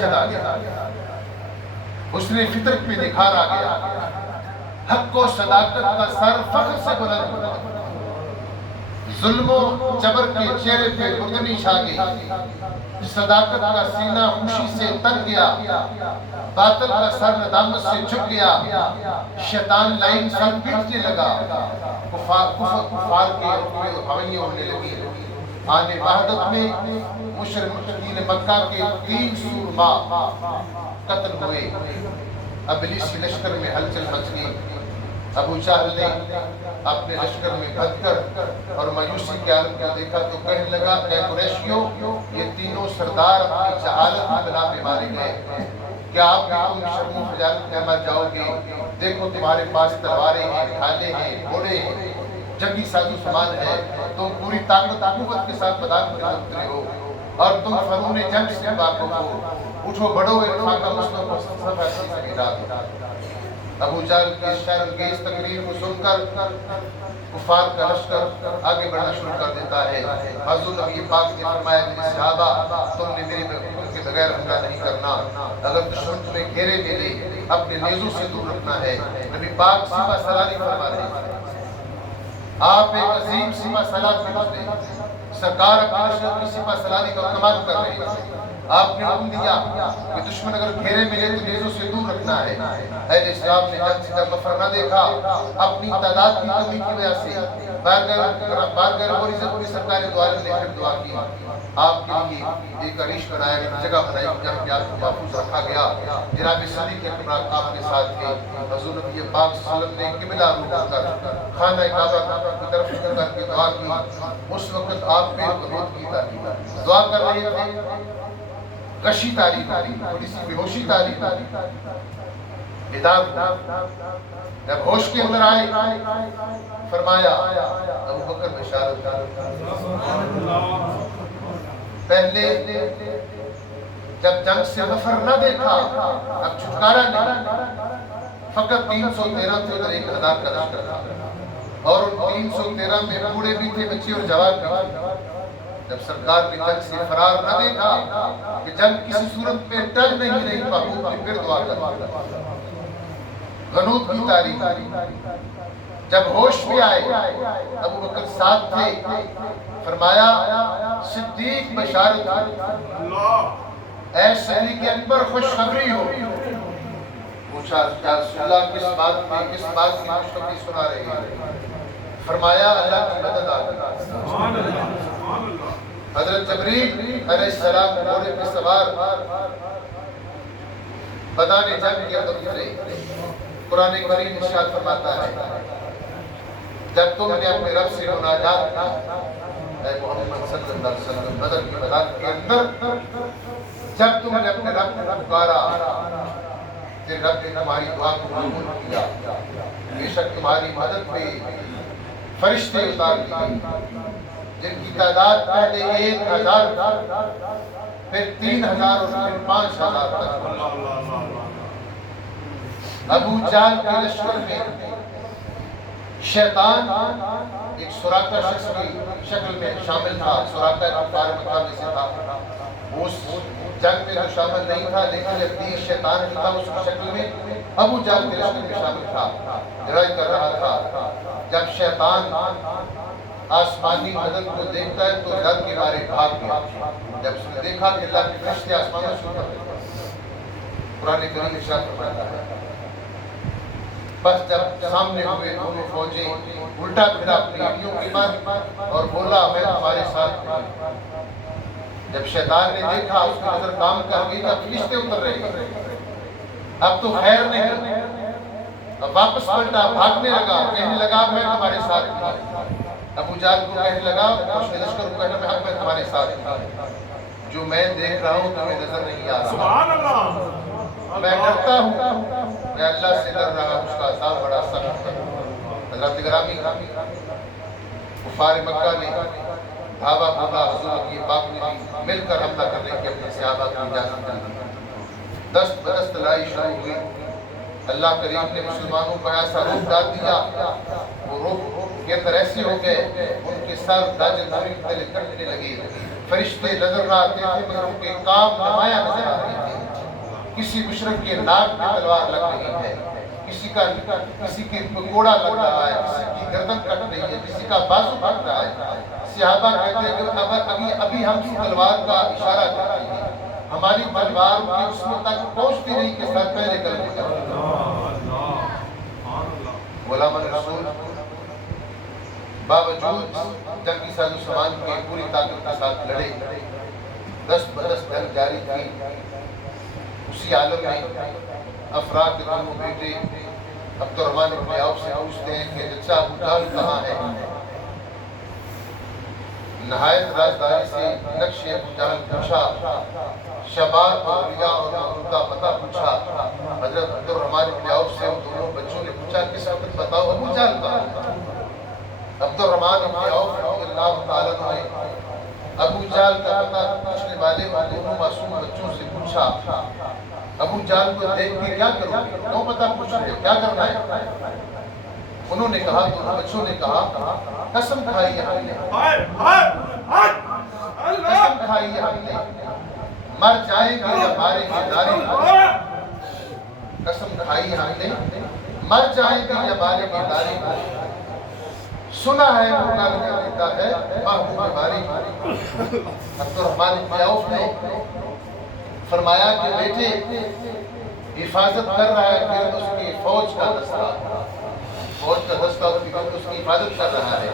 مجد آ گیا، حسن فطرت میں نکھار آ گیا، حق و صداقت کا سر فخر سے بلند ہوا، ظلم و جبر کے چہرے پہ گردنی چھا گئی، صداقت کا سینہ خوشی سے تن گیا، باطل کا سر ندامت سے جھک گیا، شیطان لائن سر پیٹنے لگا، کفار کے ہوائیں اڑنے لگی۔ آنے وحدت میں مشرکین مکہ کے 300 ماہ قتل ہوئے، ابلیسی لشکر میں ہلچل مچ گئی۔ ابو جہل نے اپنے لشکر میں بھگ کر اور مایوسی کے عالم کو دیکھا تو کہنے لگا کہ قریشیوں، یہ تینوں سردار اپنی جہالت کی بنا پہ مارے گئے، کیا آپ بھی تم شرم و خجالت میں مر جاؤ گے؟ دیکھو تمہارے پاس تلواریں ہیں، ڈھالیں ہیں، گھوڑے ہیں، جنگی سازو سامان ہے، تم پوری طاقت قوت کے ساتھ میدان میں اترے ہو اور تم فرون جنگ سے واقف ہو، اٹھو بڑھو ایک خاکہ مسلم کو صفحہ سے گرا دو۔ ابو جہل کی شر انگیز تقریر کو سن کر کفار کا لشکر آگے بڑھنا شروع کر دیتا ہے۔ حضور نبی پاک نے فرمایا کہ صحابہ، تم نے میرے حکم کے بغیر حملہ نہیں کرنا، اگر دشمن تمہیں گھیرے میں لے اپنے نیزوں سے دور رکھنا ہے۔ نبی پاک سپہ سالاری فرما رہے ہیں، آپ ایک عظیم سپہ سالار میں گزرے، سرکار اپنے لشکر کی سپہ سالاری کا کمال کر رہے ہیں۔ آپ نے حکم دیا کہ دشمن اگر گھیرے ملے تو نیزوں سے دور رکھنا ہے۔ اہل اسلام نے جنگ سے جب مفر نہ دیکھا، اپنی تعداد کی کمی کی وجہ سے بارگاہ اور عزت کی سرکار دو عالم نے پھر دعا کی، آپ کے لیے ایک عریش بنایا گیا، جگہ بنائی جہاں پہ آپ کو محفوظ رکھا گیا۔ جناب صدیق اکبر آپ کے ساتھ تھے۔ حضور نبی پاک صلی اللہ علیہ وسلم نے قبلہ رخ کر خانہ کعبہ کی طرف کر کے دعا کی۔ اس وقت آپ پہ بہت کی تاریخ دعا کر رہے تھے، کشی تاریخ ہوئی، تھوڑی سی بے ہوشی تاریخ ہوئی، جب ہوش کے اندر آئے فرمایا ابو بکر بشارت پہلے جب جنگ سے نفر نہ دیکھا، اب چھٹکارا نہیں، فقط 313 تھے ادھر 1000 کا لشکر تھا، اور ان 313 میں بوڑھے بھی تھے، بچے اور جوان بھی تھے۔ جب سرکار نے جنگ سے فرار نہ دیکھا کہ جنگ کسی صورت میں ٹل نہیں رہی، محبوب نے پھر دعا کر غنود کی تاریخ۔ جب ہوش میں آئے ابو بکر ساتھ تھے، فرمایا صدیق بشارت اے صدیق اکبر خوشخبری ہو۔ پوچھا یا رسول اللہ کس بات کی خوشخبری سنا رہے ہیں؟ فرمایا اللہ کی مدد آ گئی۔ حضرت جبریل علیہ السلام گھوڑے پہ سوار میدان جنگ کے اندر اترے۔ قرآن کریم ارشاد فرماتا ہے جب تم نے اپنے رب سے مناجات کی، اے محمد صلی اللہ علیہ وسلم، بدر کی میدان کے اندر جب تم نے اپنے رب کو پکارا، پھر رب نے تمہاری دعا کو قبول کیا، بے شک تمہاری مدد پہ فرشتے اتار دیے جن کی تعداد پہلے 1000 پھر 3000 اور پھر 5000 تک۔ ابو جہل کے لشکر میں شیطان ایک سراقہ شخص کی شکل میں شامل تھا، سراقہ کفار مکہ میں سے تھا، اس جنگ میں جو شامل نہیں تھا لیکن ابلیس شیطان کی تھا، اس کی شکل میں ابو جہل کے لشکر میں شامل تھا، لڑائی کر رہا تھا۔ جب شیطان آسمانی مدد کو دیکھتا ہے تو ڈر کے مارے بھاگ گیا۔ جب اس نے دیکھا کہ اللہ کے فرشتے آسمانوں سے اتر رہے ہیں، قرآن کریم ارشاد فرماتا ہے بس جب سامنے ہوئے دونوں فوجیں الٹا پھرا اپنی ہڈیوں کی مار اور بولا میں تمہارے ساتھ ہوں۔ جب شیطان نے دیکھا اس کی نظر کام کر گئی، اب فرشتے اتر رہے ہیں، اب تو خیر نہیں، اب واپس پلٹا، بھاگنے لگا، کہنے لگا میں تمہارے ساتھ ہوں۔ ابو جہل کو کہنے لگا، اس نے لشکر کو کہنے لگا میں تمہارے ساتھ ہوں، جو میں دیکھ رہا ہوں تمہیں نظر نہیں آ رہا، سبحان اللہ، میں ڈرتا ہوں، میں اللہ سے ڈر رہا، اس کا عذاب بڑا سخت ہے۔ حضرات گرامی، کفار مکہ نے دھاوا بولا، حضور کی پاک نے بھی مل کر حملہ کرنے کی اپنے صحابہ کو اجازت دی۔ دست بدست لڑائی شروع ہوئی، اللہ کریم نے مسلمانوں کا ایسا روح ڈال دیا، وہ روح کے اندر ایسے ہو گئے ان کے سر داجن دوری تلے کٹنے لگے، فرشتے نظر نہ آتے تھے مگر ان کے کام نمایاں نظر آ رہے تھے۔ کسی مشرک کے ناک میں تلوار لگ رہی ہے، کسی کی کوڑا لگ رہا ہے، کسی کی گردن کٹ رہی ہے، کسی کا بازو کٹ رہا ہے، صحابہ کہتے ہیں کہ ابھی ہم کی تلوار کا اشارہ کرتے ہیں، ہماری تلوار کی اس میں تک پہنچتی نہیں کہ سر پہلے کلمہ کہتے ہیں۔ غلام رسول باوجود جنگی ساز و سامان کے پوری طاقت کے ساتھ لڑے، دست بدست جنگ جاری کی۔ اسی عالم میں افراد کے دونوں بیٹے عبد الرحمن ابن عوف سے پوچھتے ہیں کہ چچا ابو جہل کہاں ہے؟ نہایت رازداری سے نقش ابو جہل پوچھا، شباب اور ریا اور ان کا پتہ پوچھا۔ حضرت عبد الرحمن ابن عوف سے ان دونوں بچوں نے پوچھا کس وقت بتاؤ ابو جہل کہاں ہے؟ عبد الرحمن ابن عوف رضی اللہ تعالیٰ نے ابو جہل کا پتہ پوچھنے والے ان دونوں معصوم بچوں سے پوچھا، ابو جہل کو دیکھ کے کیا کرو گے؟ کیوں پتہ پوچھ رہے ہو؟ کیا کرنا ہے؟ انہوں نے کہا، دونوں بچوں نے کہا، قسم کھائی ہے ہم نے، قسم کھائی ہے ہم نے، مر جائیں گے یا ماریں گے نارے، قسم کھائی ہے ہم نے، مر جائیں گے یا ماریں گے نارے، سنا ہے پکار کر دیتا ہے محبوب باری۔ عبد الرحمن ابن عوف نے فرمایا کہ بیٹے حفاظت کر رہا ہے گرد اس کی فوج کا دستہ، فوج کا دستہ اس کی حفاظت کر رہا ہے۔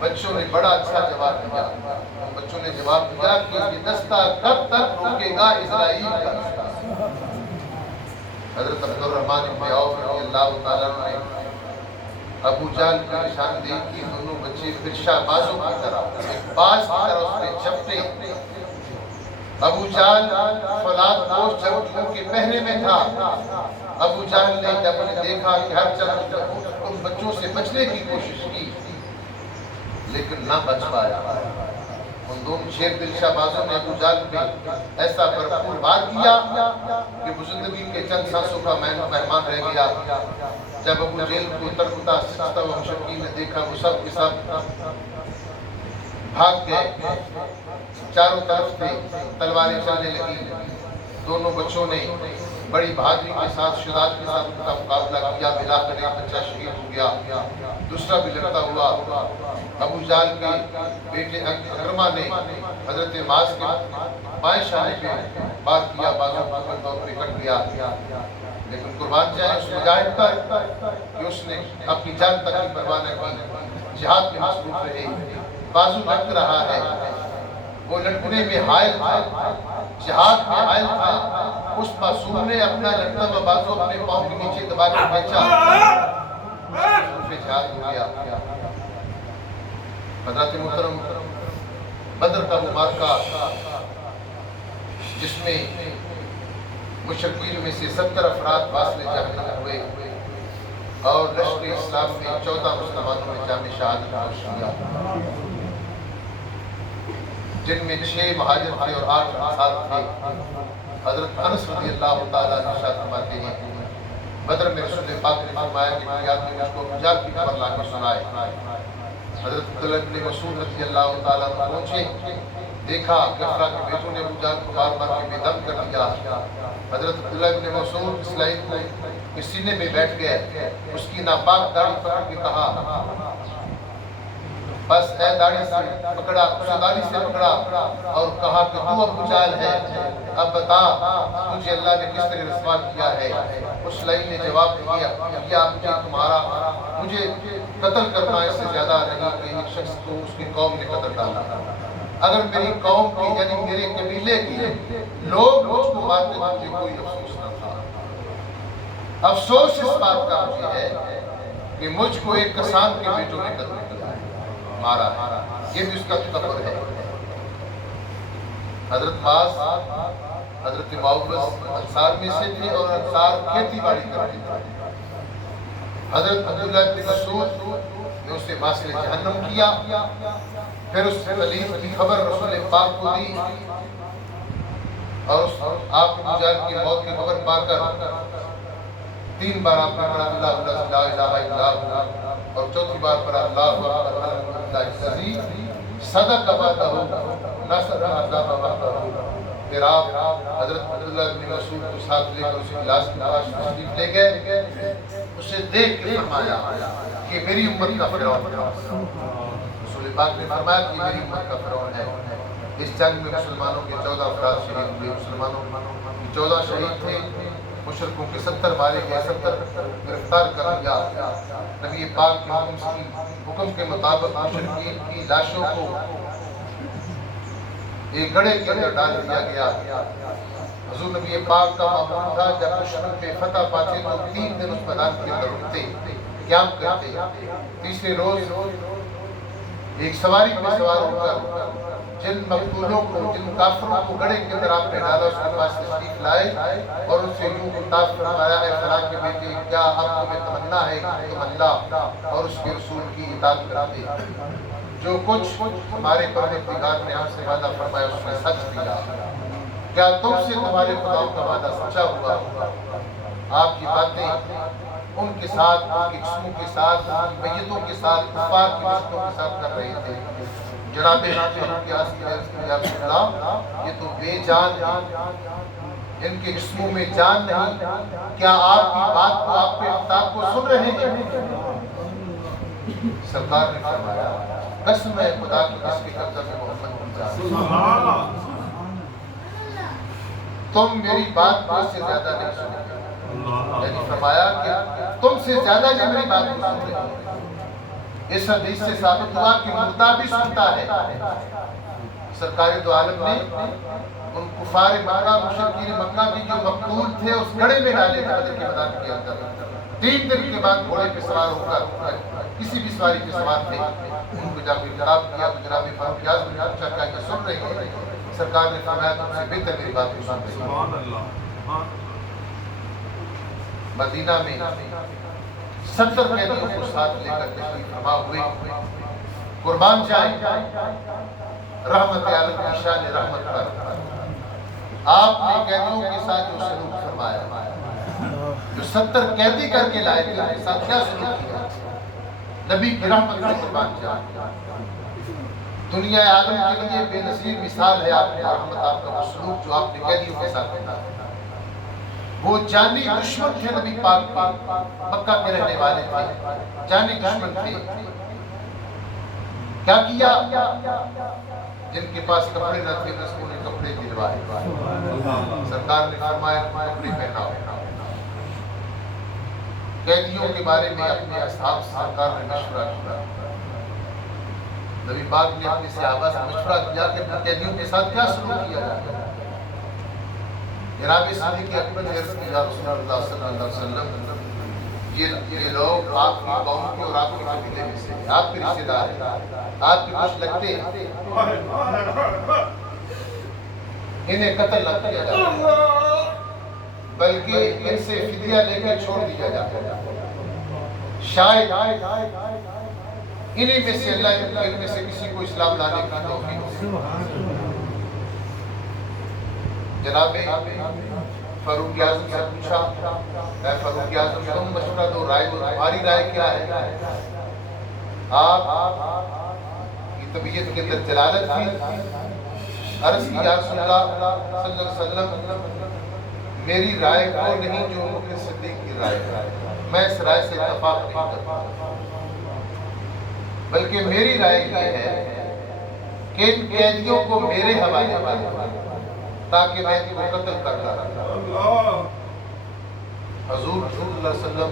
بچوں نے بڑا اچھا جواب دیا، بچوں نے جواب دیا کہ اس کی دستہ کب تک روکے گا اسرائیل کا دستہ۔ حضرت عبد الرحمن ابن عوف رضی اللہ تعالیٰ نے ابو جہل کی نشاندہی کی، دونوں بچے فرشا بازوں کی طرح ایک باز کی طرح اس نے جھپٹے۔ ابو جہل فولاد پوش جنگجوؤں کے پہرے میں تھا۔ ابو جہل نے جب انہیں دیکھا کہ ہر چند ان بچوں سے بچنے کی کوشش کی لیکن نہ بچ پایا۔ ان دونوں شیر دل شاہ بازوں نے ابو جہل پہ ایسا بھرپور وار کیا کہ وہ زندگی کے چند سانسوں کا مہمان رہ گیا۔ جب ابو جہل کو ترکتا سکتا و مشرکین نے دیکھا، وہ سب کے سب بھاگ گئے، چاروں طرف سے تلواریں چلنے لگی۔ دونوں بچوں نے بڑی بہادری کے ساتھ، شجاعت کے ساتھ ان کا مقابلہ کیا۔ ملا کر ایک بچہ شہید ہو گیا، دوسرا بھی لڑتا ہوا۔ ابو جہل کے بیٹے اکرمہ نے حضرت معاذ کے بائیں شانے پہ بار کیا، بازو پر دور پہ کٹ گیا، لیکن قربان جائے اس مجاہد پر کہ اس نے اپنی جان تک کی پرواہ نہ کی، جہاد میں مصروف رہے۔ بازو لٹ رہا ہے، وہ لٹنے میں حائل تھا، جہاد میں حائل تھا۔ اس معصوم نے اپنا لٹتا ہوا بازو اپنے پاؤں کے نیچے دبا کے بیچا، اس پہ جہاد ہو گیا۔ حضرت محترم بدر کا معرکہ جس میں مشرکین میں سے 70 افراد واصل جہنم ہوئے اور لشکر اسلام میں 14 مسلمانوں نے جام شہادت نوش کیا، جن میں 6 مہاجر تھے اور 8 انصار تھے۔ حضرت انس رضی اللہ تعالیٰ عنہ ارشاد فرماتے ہیں، بدر میں رسول پاک نے فرمایا کہ کوئی آدمی مجھ کو ابو جہل کی خبر لا کے سنائے۔ حضرت عبداللہ بن مسعود رضی اللہ تعالیٰ عنہ پہنچے، دیکھا کہ افرا کے بیٹوں نے ابو جہل کو مار مار کے بے دم کر دیا۔ حضرت عبداللہ بن مسعود اسرائیل کے سینے میں بیٹھ گئے، اس کی ناپاک داڑھی پکڑ کے کہا، بس اے داڑھی سے پکڑا، اسے داڑھی سے پکڑا اور کہا کہ تو ابو جہل ہے، اب بتا تجھے اللہ نے کس طرح رسوا کیا ہے۔ اس لعین نے جواب دیا مجھے قتل کرنا اس سے زیادہ نہیں کہ ایک شخص کو اس کی قوم نے قتل ڈالا۔ اگر میری قوم کی یعنی میرے قبیلے کی لوگ مجھ کو مارتے مجھے کوئی افسوس نہ تھا۔ افسوس اس بات کا مجھے ہے کہ مجھ کو ایک کسان کے بیٹوں نے قتل کیا، مارا ہے، یہ بھی اس کا تکبر ہے۔ حضرت معاذ حضرت معوذ انصار میں سے تھے اور انصار کھیتی باڑی کرتے تھے۔ حضرت عبداللہ بن مسعود نے اسے واصل جہنم کیا، پھر اس خلیل کی خبر رسول پاک کو دی اور آپ ابو جہل کی موت کی خبر پا کر 3 بار آپ نے پڑھا اللہ لا الہ الا اللہ اور 4تھی بار پڑھا اللہ اکبر الحمدللہ الذی صدق وعدہ نصر عذاب وعدہ۔ پھر آپ حضرت عبداللہ بن مسعود کو ساتھ لے کر اس کی لاش کے پاس تشریف لے گئے. اسے دیکھ کے فرمایا کہ میری امت کا فرعون ہے. رسول پاک نے فرمایا کہ میری امت کا فرعون ہے. اس جنگ میں مسلمانوں کے 14 افراد شہید ہوئے. مسلمانوں کے 14 شہید تھے. مشرکوں کے 70 مارے گئے، 70 گرفتار کر لیا. نبی پاک کے حکم کے مطابق مشرکین کی لاشوں کو ایک گڑھے کے اندر ڈال دیا گیا. حضور نبی پاک کا معمول تھا جب دشمن پہ فتح پاتے تو 3 دن اس میدان کے اندر رکتے، قیام کرتے. تیسرے روز ایک سواری پہ سوار ہو کر جن مقتولوں کو، جن کافروں کو گڑھے کے اندر آپ نے ڈالا اس کے پاس تشریف لائے اور ان سے یوں خطاب فرمایا: اے فلاں کے بیٹے، کیا اب تمہیں تمنا ہے کہ تم اللہ اور اس کے رسول کی اطاعت کرتے؟ جو کچھ ہمارے پروردگار نے ہم سے وعدہ فرمایا اس نے سچ دیا. کیا تم سے تمہارے خداؤں کا وعدہ سچا ہوا؟ آپ کی باتیں ان کے ساتھ، ان کے جسموں کے ساتھ، ان کی میتوں کے ساتھ، کفار کی جسموں کے ساتھ کر رہے تھے. جناب اللہ، یہ تو بے جان ہیں، ان کے جسموں میں جان نہیں. کیا آپ کی بات کو، آپ کے خطاب کو سن رہے ہیں؟ سرکار نے فرمایا: قسم ہے خدا کی جس کے قبضہ میں محمد کی جان، تم میری بات کو اس سے زیادہ نہیں سنتے. یعنی فرمایا کہ تم سے زیادہ جو میری بات کو سن رہے ہیں. اس حدیث سے ثابت ہوا کہ مردہ بھی سنتا ہے. سرکار دو عالم نے ان کفار مکہ، مشرکین مکہ کی جو مقتول تھے اس گڑھے میں ڈالے تھے بدر کے میدان کے اندر. 3 دن کے بعد گھوڑے پہ سوار ہو کر کسی بھی سواری پہ سوار تھے. ان کو جب خطاب کیا تو جناب فاروق اعظم نے پوچھا: کیا یہ سن رہے ہیں؟ سرکار نے فرمایا: تم سے بہتر میری بات کو سن رہے ہیں. مدینہ میں 70 قیدیوں کو ساتھ لے کر تشریف فرما ہوئے. قربان جائیں رحمت عالم کی شان رحمت پر آپ نے قیدیوں کے ساتھ جو سلوک فرمایا، جو 70 قیدی کر کے لائے تھے، ان کے ساتھ کیا سلوک کیا؟ نبی کی رحمت پر قربان جائیں. دنیا عالم کے لیے بے نظیر مثال ہے آپ کی رحمت، آپ کا وہ سلوک جو آپ نے قیدیوں کے ساتھ کیا. وہ جانی دشمن تھے نبی پاک کے، مکہ کے رہنے والے تھے، جانی دشمن تھے. کیا کیا؟ جن کے پاس کپڑے نہ تھے اس نے کپڑے دلوائے. سرکار نے فرمایا کپڑے پہناؤ. قیدیوں کے بارے میں اپنے اصحاب سے سرکار نے مشورہ کیا. نبی پاک نے اپنے صحابہ سے مشورہ کیا کہ قیدیوں کے ساتھ کیا سلوک کیا جائے. جناب صدیق اکبر نے عرض کیا: رسول اللہ صلی اللہ علیہ وسلم، یہ لوگ آپ کی قوم کے اور آپ کے قبیلے میں سے، آپ کے رشتے دار ہیں، آپ کے کچھ لگتے ہیں، انہیں قتل نہ کیا جائے بلکہ ان سے فدیہ لے کر چھوڑ دیا جائے. شاید انہیں میں سے اللہ ان میں سے کسی کو اسلام لانے کی توفیق دے. جناب فاروق اعظم سے پوچھا: اے فاروق اعظم، تم مشورہ دو، رائے دو، تمہاری رائے کیا ہے؟ آپ کی طبیعت کے اندر جلالت تھی. عرض کی: یا رسول اللہ صلی اللہ علیہ وسلم، میری رائے کو نہیں جو بکر صدیق کی رائے ہے، میں اس رائے سے اتفاق نہیں کرتا، بلکہ میری رائے یہ ہے کہ ان قیدیوں کو میرے حوالے کر تاکہ میں ان کو قتل کرتا رہا. حضور صلی اللہ علیہ وسلم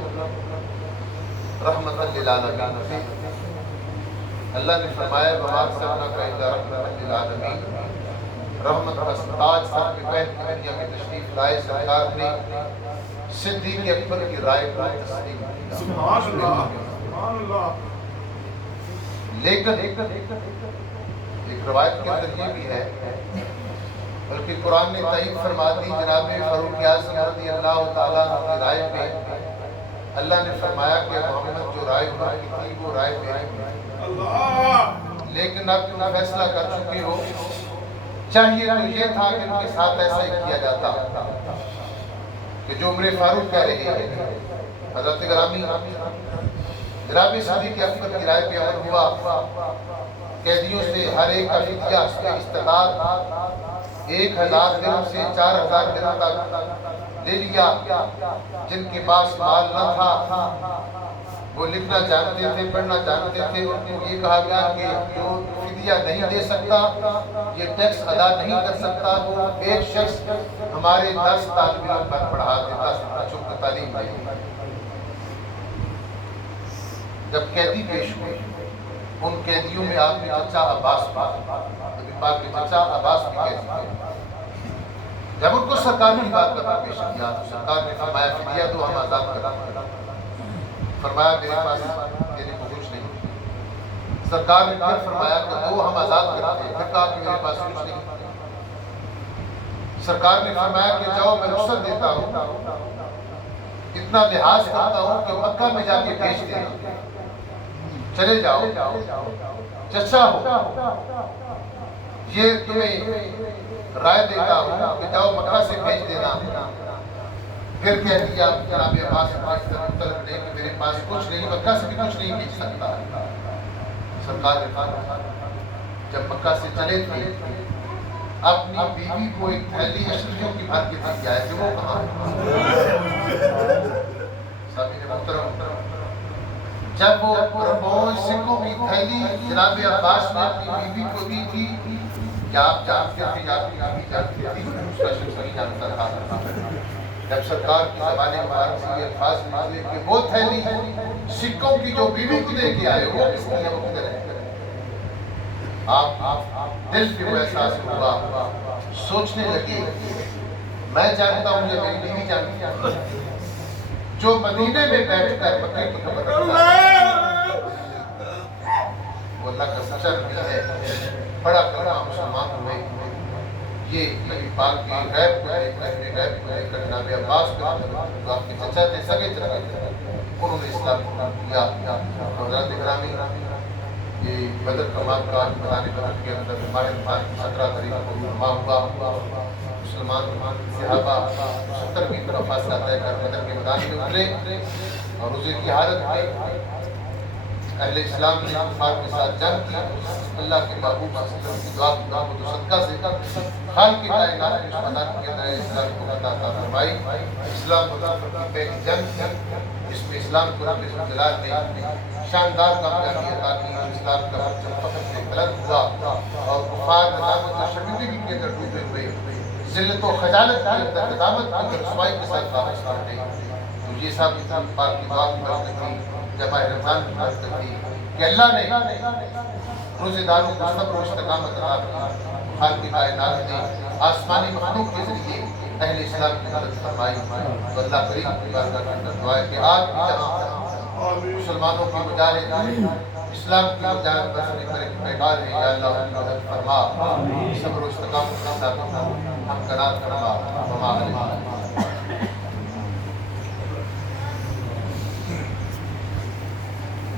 رحمت للعالمین، اللہ نے فرمایا: وما ارسلناک الا رحمت للعالمین. رحمت کا تاج سر پہ پہن کے دنیا میں تشریف لائے. سرکار نے صدیق اکبر کی رائے کو تسلیم کیا. سبحان اللہ. لیکن ایک روایت کے اندر یہ بھی ہے، بلکہ قرآن نے تائید فرما دی جناب فاروق اعظم رضی اللہ تعالیٰ عنہ کی رائے پہ. اللہ نے فرمایا کہ محمد جو رائے انہوں کی تھی وہ رائے پہ، لیکن اب تم فیصلہ کر چکے ہو. چاہیے تو یہ تھا کہ ان کے ساتھ ایسا ہی کیا جاتا کہ جو عمر فاروق کہہ رہے ہیں. حضرت گرامی جناب صدیق اکبر کی رائے پہ عمل ہوا. قیدیوں سے ہر ایک کا فدیہ اس کے استعداد 1000 درہم سے 4000 درہم تک لے لیا۔ جن کے پاس مال نہ تھا وہ لکھنا جانتے تھے، پڑھنا جانتے تھے، ان کو یہ کہا گیا کہ جو فدیہ نہیں دے سکتا، یہ ٹیکس ادا نہیں کر سکتا، وہ ایک شخص ہمارے 10 طالب علم پر پڑھا دیتا، بچوں کو تعلیم دے دی۔ جب قیدی پیش ہوئے، ان قیدیوں میں آپ کے چچا عباس نبی پاک کے چچا عباس بھی قیدی تھے۔ جب ان کو سرکار نے بات کرنا پیش کیا تو سرکار نے فرمایا فدیہ دو، ہم آزاد کر دیں۔ فرمایا میرے پاس دینے کو کچھ نہیں۔ سرکار نے پھر فرمایا کہ دو، ہم آزاد کرتے ہیں۔ پھر کہا کہ میرے پاس کچھ نہیں۔ سرکار نے فرمایا کہ جاؤ میں رخصت دیتا ہوں، اتنا لحاظ کرتا ہوں کہ مکہ میں جا کے بھیج دینا، چلے جاؤ، چچا ہو، یہ تمہیں رائے دیتا ہوں کہ جاؤ مکہ سے بھیج دینا۔ پھر کہہ دیا جناب عباس طلب نے کہ میرے پاس کچھ نہیں، مکہ سے بھی کچھ نہیں بھیج سکتا۔ سرکار نے فرمایا جب مکہ سے چلے تھے اپنی بیوی کو ایک تھیلی اشرفیوں کی بھر کے دی آئے تھے، وہ کہاں؟ سامعین محترم، جب وہ پربوج سکھوں کی تھیلی جناب عباس نے اپنی بیوی کو دی تھی، کیا آپ جانتے تھے یا آپ کی بیوی جانتی تھی؟ دوسرا شخص نہیں جانتا تھا۔ جب سرکار کی زبان مبارک سے یہ الفاظ نکلے کہ وہ تھیلی سکھوں کی جو بیوی کو دے کے آئے وہ کس لیے، وہ کدھر ہے؟ آپ دل سے وہ احساس ہوا، سوچنے لگے میں جانتا ہوں یا میری بیوی جانتی ہے؟ جو مدینے میں بیٹھ کر مکے کی خبر رکھتا ہے وہ اللہ کا سچا نبی ہے، بڑا کلمہ مسلمان ہوئے۔ یہ نبی پاک کی غیب کو لے کر جناب عباس کو جو آپ کے چچا تھے، سگے چچا تھے، انہوں نے اسلام قبول کیا۔ حضرات گرامی، یہ بدر کا واقعہ میدان بدر کے اندر ماہ رمضان کی 17 تاریخ کو فرما ہوا۔ مسلمان صحابہ 70 کی طرف فاصلہ طے کر بدر کے میدان میں اترے اور روزے کی حالت میں اہل اسلام نے کفار کے ساتھ جنگ کی۔ اللہ کے محبوب صلی اللہ علیہ وسلم کی دعا کی برکت و صدقہ سے خالق کائنات نے اس میدان کے اندر اسلام کو عطا فرمائی۔ اسلام کی پہلی جنگ تھی جس میں اسلام کو رب الجلال نے شاندار کامیابی عطا کی، اسلام کا پرچم فخر سے بلند ہوا اور کفار ندامت و شرمندگی کے اندر ڈوبے ہوئے ذلت و خجالت کے اندر، ندامت اور رسوائی کے ساتھ واپس لوٹے۔ تو یہ سب پاک کی دعا کی برکت تھی، جمع رمضان کی برکت تھی کہ اللہ نے روزے داروں کو صبر و استقامت عطا کی۔ خالق کائنات نے آسمانی مخلوق کے ذریعے اہل اسلام کی مدد فرمائی۔ تو اللہ کریم کی بارگاہ کے اندر دعا ہے کہ آج بھی جہاں مسلمانوں کی مجاہد اسلام کی مجاہد بسنے پر ایک پیغار ہے، یا اللہ ان کی مدد فرما، صبر و استقامت کے ساتھ ہم قناعت فرما،